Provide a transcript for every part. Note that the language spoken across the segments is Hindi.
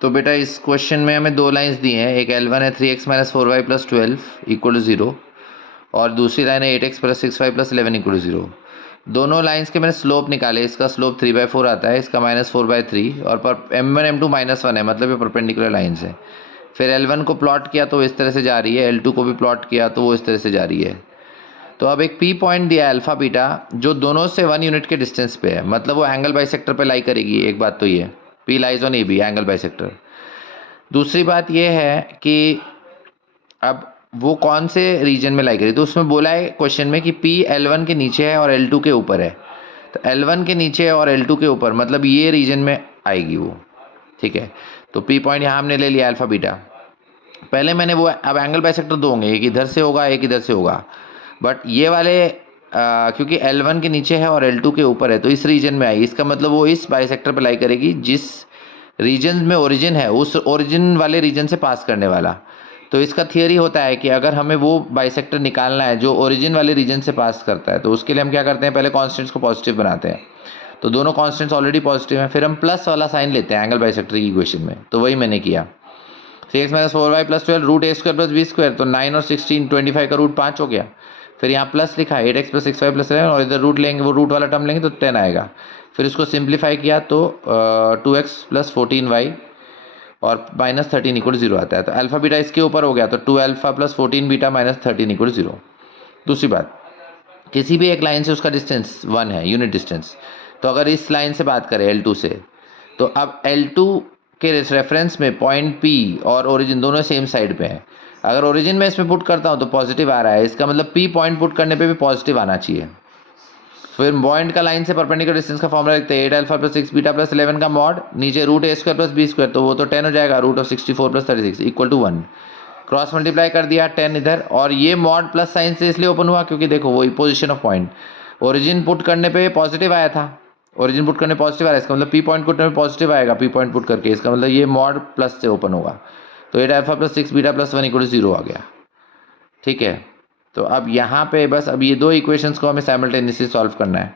तो बेटा इस क्वेश्चन में हमें दो लाइंस दी हैं, एक L1 है 3x - 4y + 12 = 0 और दूसरी लाइन है 8x + 6y + 11 = 0। दोनों लाइंस के मैंने स्लोप निकाले, इसका स्लोप 3/4 आता है, इसका -4/3 और M1 M2 -1 है, मतलब ये परपेंडिकुलर लाइंस है। फिर L1 को प्लॉट किया तो इस तरह से जा रही है, L2 को भी प्लॉट किया तो वो इस तरह से जा रही है। तो अब एक P पॉइंट दिया अल्फा बीटा जो दोनों से 1 यूनिट के डिस्टेंस पे है, मतलब वो एंगल बाइसेक्टर पे लाई करेगी। एक बात तो ये P lies on AB angle bisector. दूसरी बात ये है कि अब वो कौन से रीजन में लाई करेगी, तो उसमें बोला है क्वेश्चन में कि P L1 के नीचे है और L2 के ऊपर है। तो L1 के नीचे है और L2 के ऊपर, मतलब ये रीजन में आएगी वो। ठीक है, तो P पॉइंट यहाँ हमने ले लिया अल्फा बीटा। पहले मैंने वो, अब एंगल बाइसेक्टर दो होंगे, एक इधर से होगा एक इधर से होगा, बट ये वाले क्योंकि L1 के नीचे है और L2 के ऊपर है तो इस रीजन में आई, इसका मतलब वो इस बाइसेक्टर पे लाई करेगी जिस रीजन में ओरिजिन है, उस ओरिजिन वाले रीजन से पास करने वाला। तो इसका थियरी होता है कि अगर हमें वो बाइसेक्टर निकालना है जो ओरिजिन वाले रीजन से पास करता है, तो उसके लिए हम क्या करते हैं, पहले कॉन्स्टेंट्स को पॉजिटिव बनाते हैं। तो दोनों कॉन्स्टेंट्स ऑलरेडी पॉजिटिव हैं, फिर हम प्लस वाला साइन लेते हैं एंगल बाइसेक्टर की इक्वेशन में, तो वही मैंने किया। 6x - 4y + 12 √a² + b², तो 9 और 16 25 का रूट 5 हो गया। फिर यहाँ प्लस लिखा 8x + 6y + 11 और इधर रूट लेंगे, वो रूट वाला टर्म लेंगे तो 10 आएगा। फिर उसको सिंप्लीफाई किया तो 2x + 14y और -13 = 0 आता है। तो अल्फा बीटा इसके ऊपर हो गया, तो 2α + 14 बीटा -13 = 0। दूसरी बात, किसी भी एक लाइन से उसका डिस्टेंस 1 है, यूनिट डिस्टेंस। तो अगर इस लाइन से बात करें L2 से, तो अब L2 के रेफरेंस में पॉइंट P और ओरिजिन दोनों सेम साइड पे हैं। अगर ओरिजिन में इसमें पुट करता हूँ तो पॉजिटिव आ रहा है, इसका मतलब P पॉइंट पुट करने पे भी पॉजिटिव आना चाहिए। फिर पॉइंट का लाइन से परपेंडिकुलर डिस्टेंस का फॉर्मूला लिखते हैं, 8α + 6 बीटा + 11 का मॉड, नीचे √a² + b², तो वो तो 10 हो जाएगा, √64 + 36 = 1। क्रॉस मल्टीप्लाई कर दिया 10 इधर, और ये मॉड प्लस साइन से इसलिए ओपन हुआ क्योंकि देखो वही position of point, origin put करने पे पॉजिटिव आया था, ओरिजिन पुट करने पॉजिटिव आ रहा है, इसका मतलब P पॉइंट पुट करने पॉजिटिव आएगा, P पॉइंट पुट करके, इसका मतलब ये मॉड प्लस से ओपन होगा। तो 8α + 6 बीटा + 1 = 0 आ गया। ठीक है, तो अब यहाँ पे बस अब ये दो इक्वेशंस को हमें साइमल्टेनियसली सॉल्व करना है।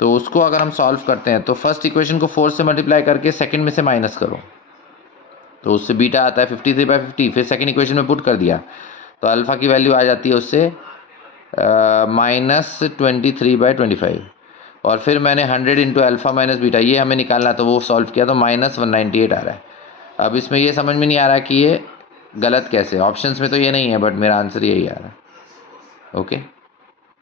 तो उसको अगर हम सॉल्व करते हैं तो फर्स्ट इक्वेशन को 4 से मल्टीप्लाई करके सेकंड में से माइनस करो, तो उससे बीटा आता है 53/50। फिर सेकंड इक्वेशन में पुट कर दिया तो अल्फा की वैल्यू आ जाती है उससे -23/25, और फिर मैंने 100 × अल्फा - बीटा ये हमें निकालना, तो वो सॉल्व किया तो -198 आ रहा है। अब इसमें ये समझ में नहीं आ रहा कि ये गलत कैसे, ऑप्शंस में तो ये नहीं है बट मेरा आंसर यही आ रहा है। ओके।